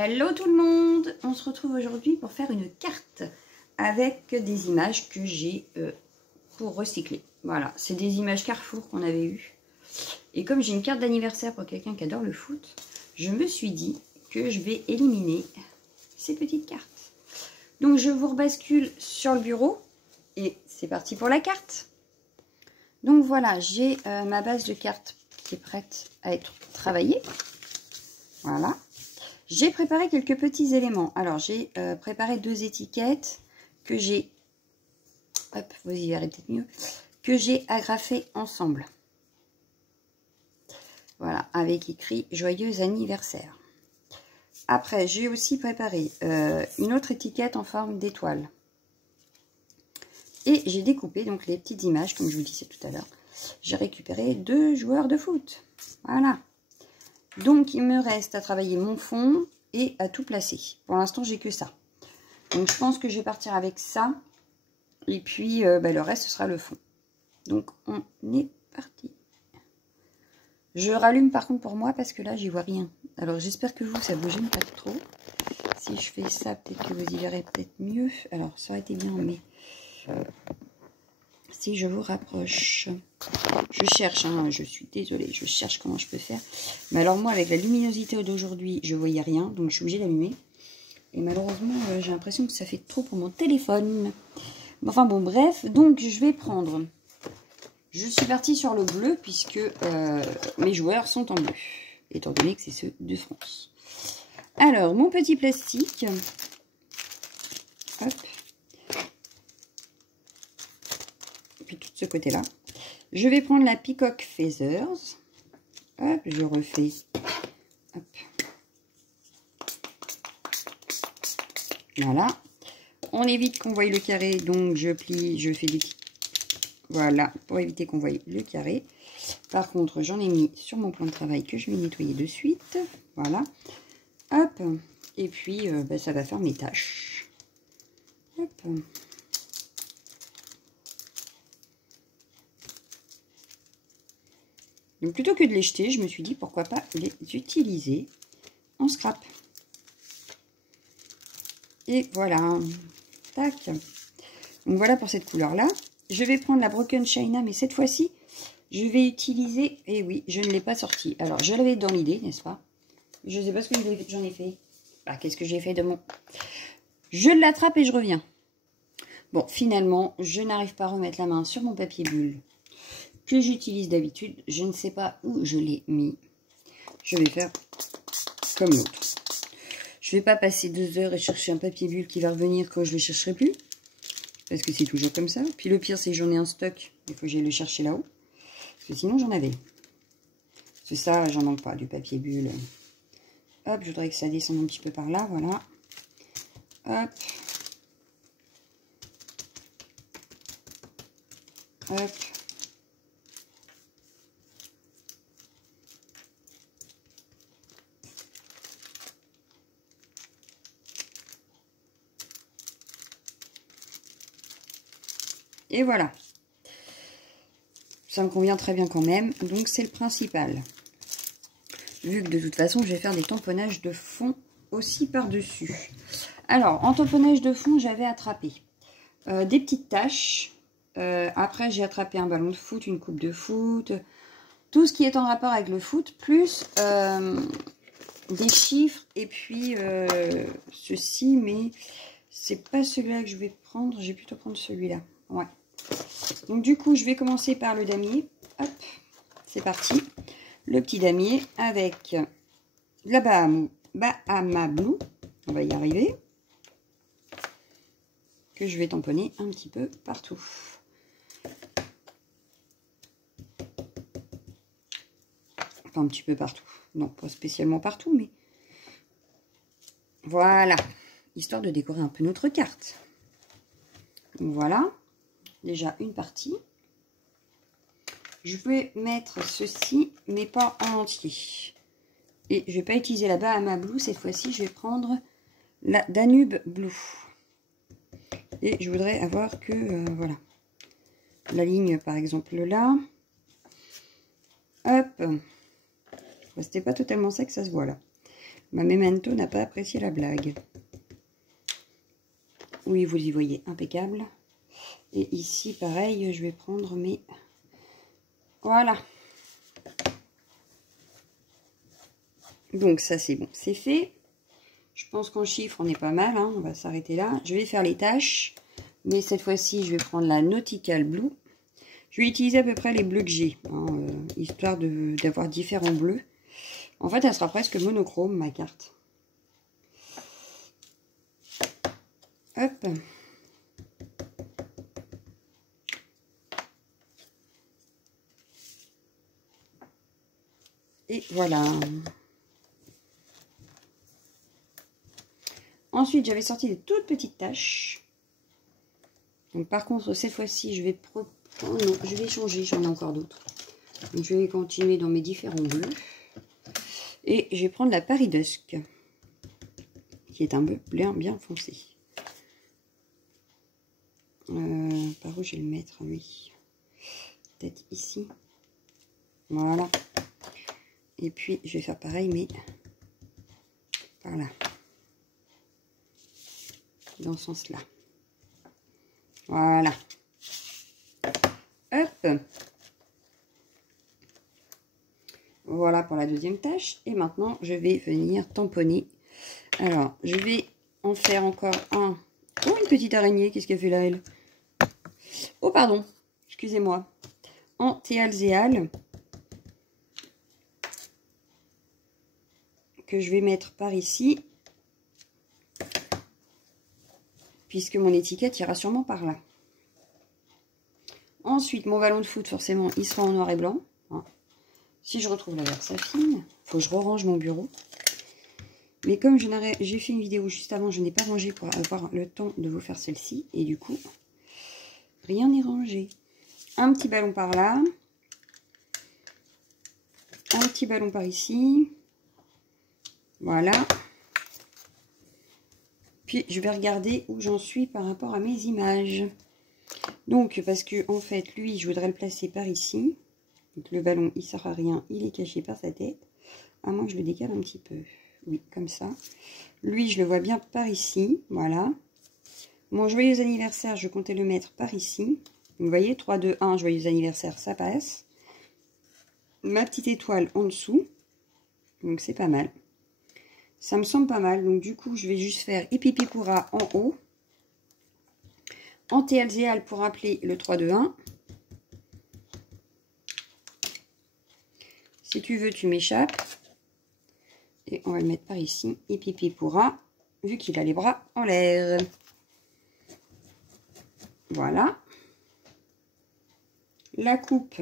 Hello tout le monde, on se retrouve aujourd'hui pour faire une carte avec des images que j'ai pour recycler. Voilà, c'est des images Carrefour qu'on avait eues. Et comme j'ai une carte d'anniversaire pour quelqu'un qui adore le foot, je me suis dit que je vais éliminer ces petites cartes. Donc je vous rebascule sur le bureau et c'est parti pour la carte. Donc voilà, j'ai ma base de cartes qui est prête à être travaillée. Voilà. J'ai préparé quelques petits éléments. Alors, j'ai préparé deux étiquettes que j'ai... Hop, vous y verrez peut-être mieux. Que j'ai agrafées ensemble. Voilà, avec écrit « Joyeux anniversaire ». Après, j'ai aussi préparé une autre étiquette en forme d'étoile. Et j'ai découpé donc les petites images, comme je vous disais tout à l'heure. J'ai récupéré 2 joueurs de foot. Voilà. Donc, il me reste à travailler mon fond et à tout placer. Pour l'instant, j'ai que ça. Donc, je pense que je vais partir avec ça. Et puis, le reste, ce sera le fond. Donc, on est parti. Je rallume par contre pour moi parce que là, j'y vois rien. Alors, j'espère que vous, ça ne vous gêne pas trop. Si je fais ça, peut-être que vous y verrez peut-être mieux. Alors, ça aurait été bien, mais... si je vous rapproche, je cherche, hein, je suis désolée, je cherche comment je peux faire. Mais alors moi, avec la luminosité d'aujourd'hui, je voyais rien, donc je suis obligée d'allumer. Et malheureusement, j'ai l'impression que ça fait trop pour mon téléphone. Enfin bon, bref, donc je vais prendre... Je suis partie sur le bleu, puisque mes joueurs sont en bleu, étant donné que c'est ceux de France. Alors, mon petit plastique... Hop. Puis tout de ce côté-là. Je vais prendre la Peacock Feathers. Hop, je refais. Hop. Voilà. On évite qu'on voie le carré, donc je plie, je fais des petits... Voilà, pour éviter qu'on voie le carré. Par contre, j'en ai mis sur mon plan de travail que je vais nettoyer de suite. Voilà. Hop. Et puis, ça va faire mes tâches. Hop. Donc plutôt que de les jeter, je me suis dit pourquoi pas les utiliser en scrap. Et voilà. Tac. Donc voilà pour cette couleur-là. Je vais prendre la Broken China, mais cette fois-ci, je vais utiliser... Et oui, je ne l'ai pas sortie. Alors, je l'avais dans l'idée, n'est-ce pas? Je ne sais pas ce que j'en ai fait. Bah, qu'est-ce que j'ai fait de mon... Je l'attrape et je reviens. Bon, finalement, je n'arrive pas à remettre la main sur mon papier bulle que j'utilise d'habitude. Je ne sais pas où je l'ai mis. Je vais faire comme l'autre. Je ne vais pas passer 2 heures et chercher un papier bulle qui va revenir quand je ne le chercherai plus. Parce que c'est toujours comme ça. Puis le pire, c'est que j'en ai un stock. Il faut que j'aille le chercher là-haut. Parce que sinon, j'en avais. C'est ça, j'en manque pas, du papier bulle. Hop, je voudrais que ça descende un petit peu par là. Voilà. Hop. Hop. Et voilà. Ça me convient très bien quand même. Donc, c'est le principal. Vu que de toute façon, je vais faire des tamponnages de fond aussi par-dessus. Alors, en tamponnage de fond, j'avais attrapé des petites taches. Après, j'ai attrapé un ballon de foot, une coupe de foot. Tout ce qui est en rapport avec le foot, plus des chiffres. Et puis, ceci, mais c'est pas celui-là que je vais prendre. Je vais plutôt prendre celui-là. Ouais. Donc du coup, je vais commencer par le damier. Hop, c'est parti. Le petit damier avec la Bahama Blue. On va y arriver. Que je vais tamponner un petit peu partout. Enfin, un petit peu partout. Non, pas spécialement partout, mais... Voilà. Histoire de décorer un peu notre carte. Donc, voilà. Déjà une partie. Je vais mettre ceci, mais pas en entier. Et je vais pas utiliser la Bahama Blue. Cette fois-ci, je vais prendre la Danube Blue. Et je voudrais avoir que, voilà, la ligne, par exemple, là. Hop. C'était pas totalement sec, ça se voit là. Ma memento n'a pas apprécié la blague. Oui, vous y voyez, impeccable. Et ici, pareil, je vais prendre mes... Voilà. Donc ça, c'est bon, c'est fait. Je pense qu'en chiffre, on est pas mal. Hein. On va s'arrêter là. Je vais faire les tâches. Mais cette fois-ci, je vais prendre la Nautical Blue. Je vais utiliser à peu près les bleus que j'ai. Hein, histoire d'avoir différents bleus. En fait, elle sera presque monochrome, ma carte. Hop. Et voilà. Ensuite, j'avais sorti des toutes petites taches. Donc, par contre, cette fois-ci, je vais... Oh non, je vais changer, j'en ai encore d'autres. Donc, je vais continuer dans mes différents bleus. Et je vais prendre la Paris Dusk, qui est un bleu bien foncé. Par où je vais le mettre, lui? Peut-être ici. Voilà. Et puis, je vais faire pareil, mais par là. Dans ce sens-là. Voilà. Hop. Voilà pour la deuxième tâche. Et maintenant, je vais venir tamponner. Alors, je vais en faire encore un. Oh, une petite araignée. Qu'est-ce qu'elle fait là, elle? Oh, pardon. Excusez-moi. En théalzéal. Que je vais mettre par ici. Puisque mon étiquette ira sûrement par là. Ensuite, mon ballon de foot, forcément, il sera en noir et blanc. Hein. Si je retrouve la Versafine, il faut que je range mon bureau. Mais comme j'ai fait une vidéo juste avant, je n'ai pas rangé pour avoir le temps de vous faire celle-ci. Et du coup, rien n'est rangé. Un petit ballon par là. Un petit ballon par ici. Voilà. Puis, je vais regarder où j'en suis par rapport à mes images. Donc, parce que, en fait, lui, je voudrais le placer par ici. Donc, le ballon, il ne sert à rien. Il est caché par sa tête. À moins que je le décale un petit peu. Oui, comme ça. Lui, je le vois bien par ici. Voilà. Mon joyeux anniversaire, je comptais le mettre par ici. Vous voyez, 3, 2, 1, joyeux anniversaire, ça passe. Ma petite étoile en dessous. Donc, c'est pas mal. Ça me semble pas mal. Donc, du coup, je vais juste faire Ipipipura en haut. Antéalzéal pour appeler le 3, 2, 1. Si tu veux, tu m'échappes. Et on va le mettre par ici. Ipipipura, vu qu'il a les bras en l'air. Voilà. La coupe,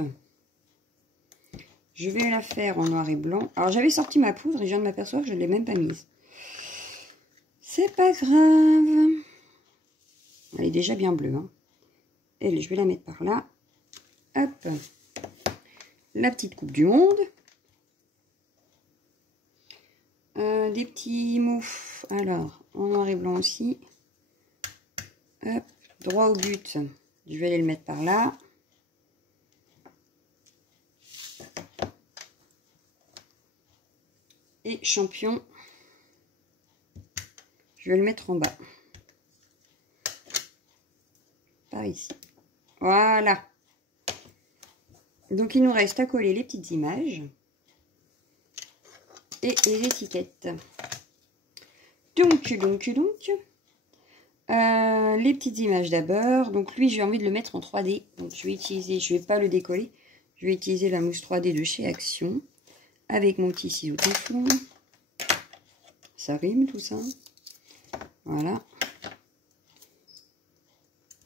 je vais la faire en noir et blanc. Alors, j'avais sorti ma poudre et je viens de m'apercevoir que je ne l'ai même pas mise. C'est pas grave. Elle est déjà bien bleue. Hein. Et je vais la mettre par là. Hop. La petite coupe du monde. Des petits mots. Alors, en noir et blanc aussi. Hop. Droit au but. Je vais aller le mettre par là. Et champion. Je vais le mettre en bas. Par ici. Voilà. Donc, il nous reste à coller les petites images. Et les étiquettes. Donc. Les petites images d'abord. Donc, lui, j'ai envie de le mettre en 3D. Donc, je vais pas le décoller. Je vais utiliser la mousse 3D de chez Action. Avec mon petit ciseau téflon. Ça rime tout ça. Voilà.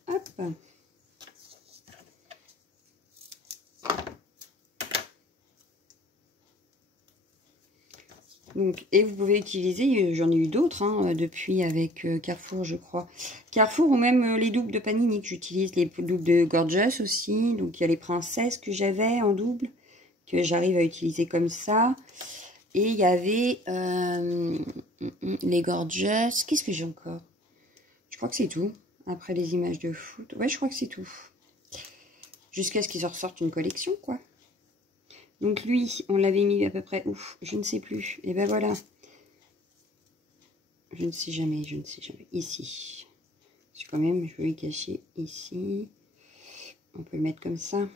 Hop. Donc, et vous pouvez utiliser, j'en ai eu d'autres hein, depuis avec Carrefour, je crois. Carrefour ou même les doubles de Panini que j'utilise, les doubles de Gorgeous aussi. Donc, il y a les princesses que j'avais en double, que j'arrive à utiliser comme ça. Et il y avait les Gorgeous. Qu'est-ce que j'ai encore? Je crois que c'est tout. Après les images de foot. Ouais, je crois que c'est tout. Jusqu'à ce qu'ils en ressortent une collection, quoi. Donc lui, on l'avait mis à peu près, ouf, je ne sais plus. Et ben voilà. je ne sais jamais, je ne sais jamais. Ici. Parce que quand même, je veux y cacher ici. On peut le mettre comme ça.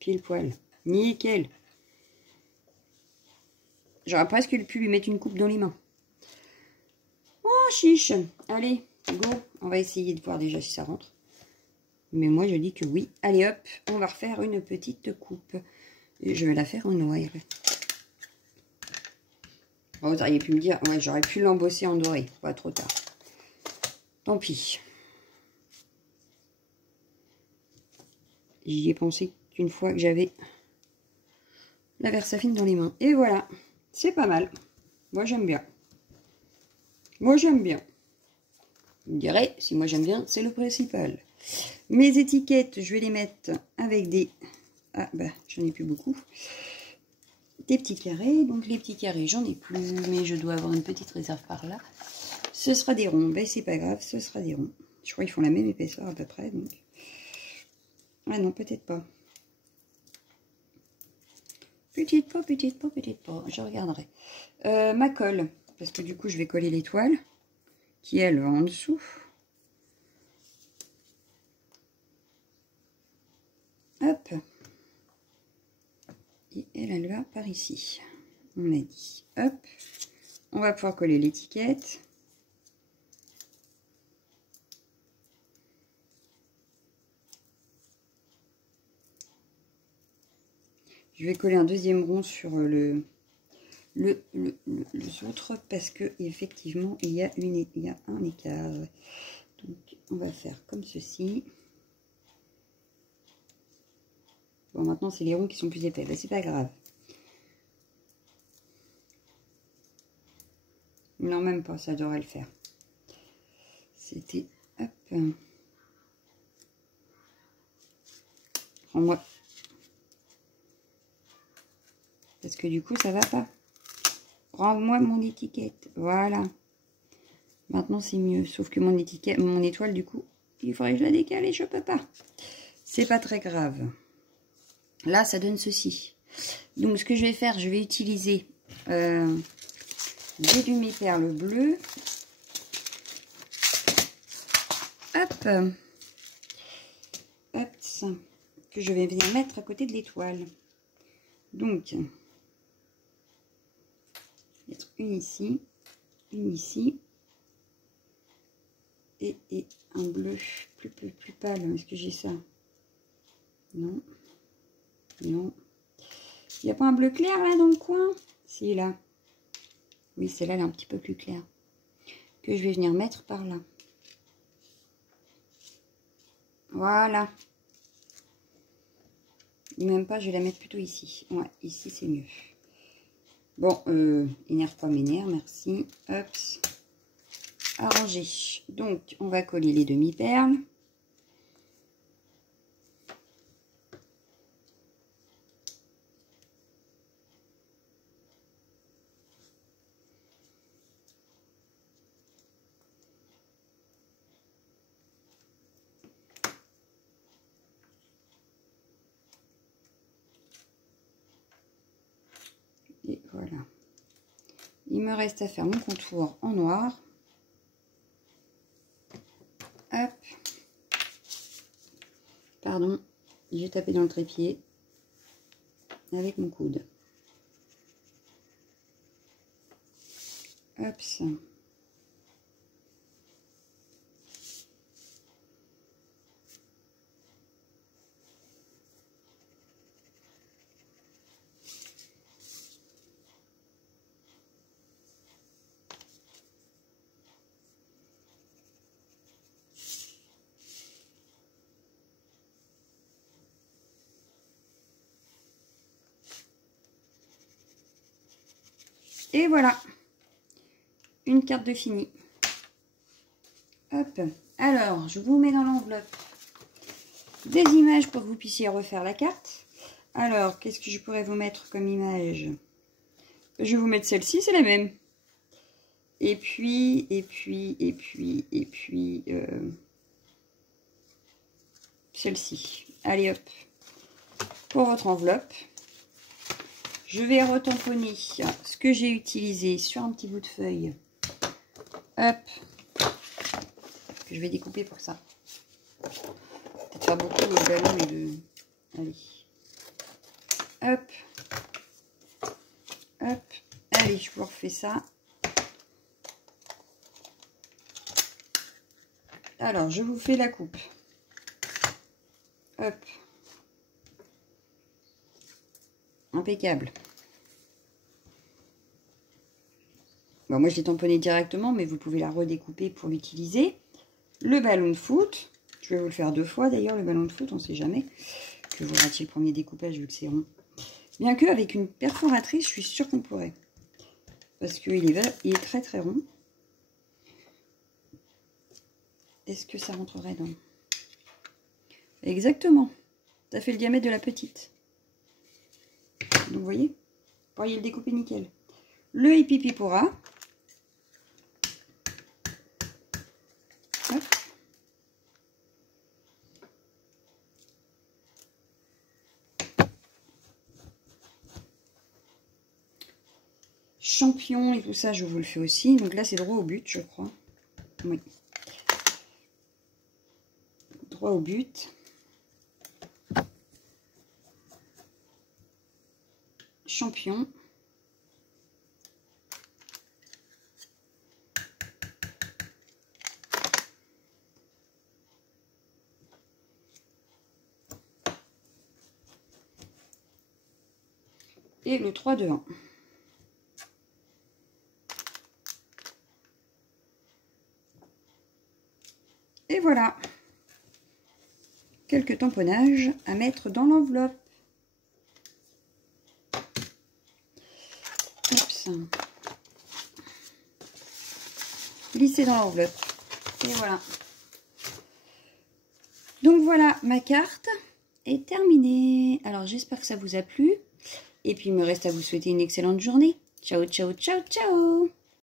Pile poil. Nickel. J'aurais presque pu lui mettre une coupe dans les mains. Oh, chiche. Allez, go. On va essayer de voir déjà si ça rentre. Mais moi, je dis que oui. Allez, hop. On va refaire une petite coupe. Et je vais la faire en noir. Oh, vous auriez pu me dire, ouais, j'aurais pu l'embosser en doré. Pas trop tard. Tant pis. J'y ai pensé qu'une fois que j'avais la Versafine dans les mains. Et voilà. C'est pas mal. Moi, j'aime bien. Moi, j'aime bien. Vous me direz, si moi j'aime bien, c'est le principal. Mes étiquettes, je vais les mettre avec des... Ah, bah, j'en ai plus beaucoup. Des petits carrés. Donc, les petits carrés, j'en ai plus. Mais je dois avoir une petite réserve par là. Ce sera des ronds. Ben, c'est pas grave, ce sera des ronds. Je crois qu'ils font la même épaisseur à peu près. Donc... Ah non, peut-être pas. Peut-être pas, peut-être pas, peut-être pas. Je regarderai. Ma colle. Parce que du coup, je vais coller l'étoile. Qui, elle, va en dessous. Hop. Et elle va par ici. On a dit. Hop. On va pouvoir coller l'étiquette. Je vais coller un deuxième rond sur le autre parce que effectivement il y a un écart. Donc on va faire comme ceci. Bon, maintenant c'est les ronds qui sont plus épais, ben, c'est pas grave. Non, même pas, ça devrait le faire. C'était hop. Rends-moi. Parce que du coup ça va pas. Rends-moi mon étiquette. Voilà. Maintenant c'est mieux. Sauf que mon étiquette, mon étoile, du coup, il faudrait que je la décale et je peux pas. C'est pas très grave. Là, ça donne ceci. Donc, ce que je vais faire, je vais utiliser des demi-perles bleues. Hop. Hop. Que je vais venir mettre à côté de l'étoile. Donc, mettre une ici, et un bleu plus pâle. Est-ce que j'ai ça? Non. Non. Il n'y a pas un bleu clair là dans le coin? Si, là. Oui, celle-là, elle est un petit peu plus claire. Que je vais venir mettre par là. Voilà. Même pas, je vais la mettre plutôt ici. Ouais, ici, c'est mieux. Bon, énerve pas m'énerve, merci. Hop. Arranger. Donc, on va coller les demi-perles. Et voilà. Il me reste à faire mon contour en noir. Hop. Pardon, j'ai tapé dans le trépied avec mon coude. Hop. Et voilà, une carte de fini. Hop. Alors, je vous mets dans l'enveloppe des images pour que vous puissiez refaire la carte. Alors, qu'est-ce que je pourrais vous mettre comme image? Je vais vous mettre celle-ci, c'est la même. Et puis, celle-ci. Allez, hop. Pour votre enveloppe. Je vais retamponner ce que j'ai utilisé sur un petit bout de feuille. Hop. Que je vais découper pour ça. Peut-être faire beaucoup de ballons et de... Allez. Hop. Hop. Allez, je vous refais ça. Alors, je vous fais la coupe. Hop. Impeccable. Bon, moi, je l'ai tamponné directement, mais vous pouvez la redécouper pour l'utiliser. Le ballon de foot. Je vais vous le faire 2 fois, d'ailleurs, le ballon de foot, on ne sait jamais. Que vous ratiez le premier découpage, vu que c'est rond. Bien qu'avec une perforatrice, je suis sûre qu'on pourrait. Parce qu'il est très très rond. Est-ce que ça rentrerait dans... Exactement. Ça fait le diamètre de la petite. Donc vous voyez, vous pourriez le découper nickel. Le Epipipora. Hop. Champion et tout ça, je vous le fais aussi. Donc là, c'est droit au but, je crois. Oui. Droit au but. Champion. Et le 3 de 1. Et voilà. Quelques tamponnages à mettre dans l'enveloppe. Glisser dans l'enveloppe. Et voilà. Donc voilà, ma carte est terminée. Alors j'espère que ça vous a plu. Et puis il me reste à vous souhaiter une excellente journée. Ciao, ciao, ciao, ciao.